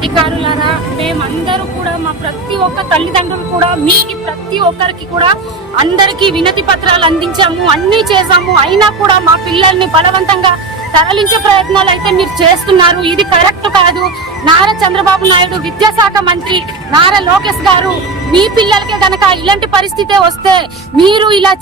అధికారులారా, మేమందరూ కూడా మా ప్రతి ఒక్క తల్లిదండ్రులు కూడా మీకు ప్రతి ఒక్కరికి కూడా అందరికీ వినతి పత్రాలు అందించాము, అన్ని చేశాము. అయినా కూడా మా పిల్లల్ని బలవంతంగా తరలించే ప్రయత్నాలు అయితే మీరు చేస్తున్నారు. ఇది కరెక్ట్ కాదు. నారా చంద్రబాబు నాయుడు, విద్యాశాఖ మంత్రి నారా లోకేష్ గారు, మీ పిల్లలకే గనక ఇలాంటి పరిస్థితే వస్తే మీరు ఇలా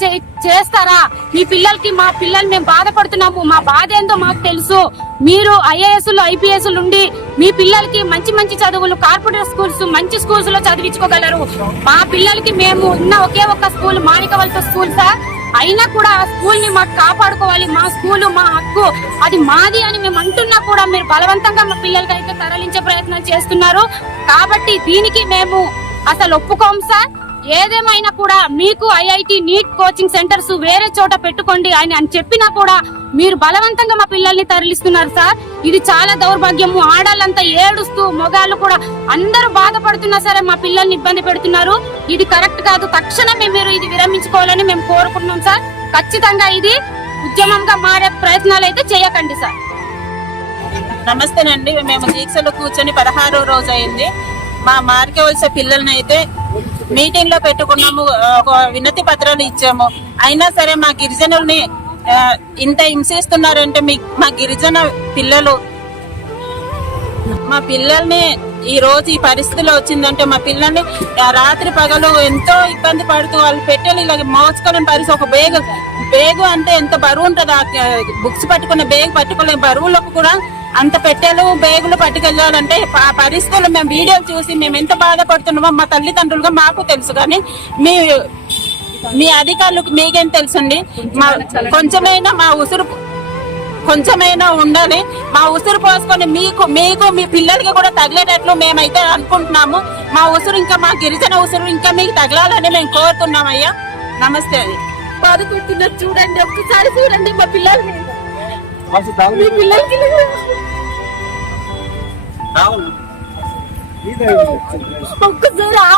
చేస్తారా? మీ పిల్లలకి, మా పిల్లలు మేము బాధపడుతున్నాము, మా బాధ ఏందో మాకు తెలుసు. మీరు ఐఏఎస్లు ఐపీఎస్లు ఉండి మీ పిల్లలకి మంచి మంచి చదువులు, కార్పొరేట్ స్కూల్స్, మంచి స్కూల్స్ లో చదివించుకోగలరు. మా పిల్లలకి మేము ఉన్న ఒకే ఒక్క స్కూల్ మాణికవలస స్కూల్ సార్. అయినా కూడా ఆ స్కూల్ ని మాకు కాపాడుకోవాలి, మా స్కూల్ మా హక్కు, అది మాది అని మేము అంటున్నా కూడా మీరు బలవంతంగా మా పిల్లలకి అయితే తరలించే ప్రయత్నం చేస్తున్నారు. కాబట్టి దీనికి మేము అసలు ఒప్పుకోం సార్. ఏదేమైనా కూడా మీకు ఐఐటి నీట్ కోచింగ్ సెంటర్స్ వేరే చోట పెట్టుకోండి అని చెప్పినా కూడా మీరు బలవంతంగా మా పిల్లల్ని తరలిస్తున్నారు సార్. ఇది చాలా దౌర్భాగ్యము. ఆడాలంతా ఏడుస్తూ, మొగాళ్ళు కూడా అందరూ బాధపడుతున్నా సరే మా పిల్లల్ని ఇబ్బంది పెడుతున్నారు. ఇది కరెక్ట్ కాదు. తక్షణమే మీరు ఇది విరమించుకోవాలని మేము కోరుకుంటున్నాం సార్. ఖచ్చితంగా ఇది ఉద్యమంగా మారే ప్రయత్నాలు అయితే చేయకండి సార్. నమస్తేనండి. మేము దీక్షలో కూర్చొని 16వ రోజు అయింది. మా మాణికవలస పిల్లల్ని అయితే మీటింగ్ లో పెట్టుకున్నాము, ఒక వినతి పత్రాలు ఇచ్చాము. అయినా సరే మా గిరిజనుల్ని ఇంత హింసిస్తున్నారంటే మా గిరిజన పిల్లలు, మా పిల్లల్ని ఈ రోజు ఈ పరిస్థితిలో వచ్చిందంటే మా పిల్లల్ని రాత్రి పగలు ఎంతో ఇబ్బంది పడుతూ వాళ్ళు పెట్టెలు ఇలా మోసుకోలేని పరిస్థితి. ఒక బేగు అంటే ఎంత బరువు ఉంటుంది, బుక్స్ పట్టుకున్న బేగు పట్టుకోలేని బరువులకు కూడా అంత పెట్టెలు బేగులు పట్టుకెళ్ళాలంటే ఆ పరిస్థితుల్లో మేము వీడియోలు చూసి మేము ఎంత బాధపడుతున్నామో మా తల్లిదండ్రులుగా మాకు తెలుసు. కానీ మీ అధికారులకు మీకేం తెలుసండి? కొంచెమైనా మా ఉసురు కొంచెమైనా ఉండాలి. మా ఉసురు పోసుకొని మీకు మీ పిల్లలకి కూడా తగిలేటట్లు మేమైతే అనుకుంటున్నాము. మా ఉసురు ఇంకా మా గిరిజన ఉసురు ఇంకా మీకు తగలాలని మేము కోరుతున్నామయ్యా. నమస్తే అని బాధపడుతున్నారు చూడండి, ఒక్కసారి చూడండి మా పిల్లల్ని. మీ పిల్లలకి ఒక్కసారి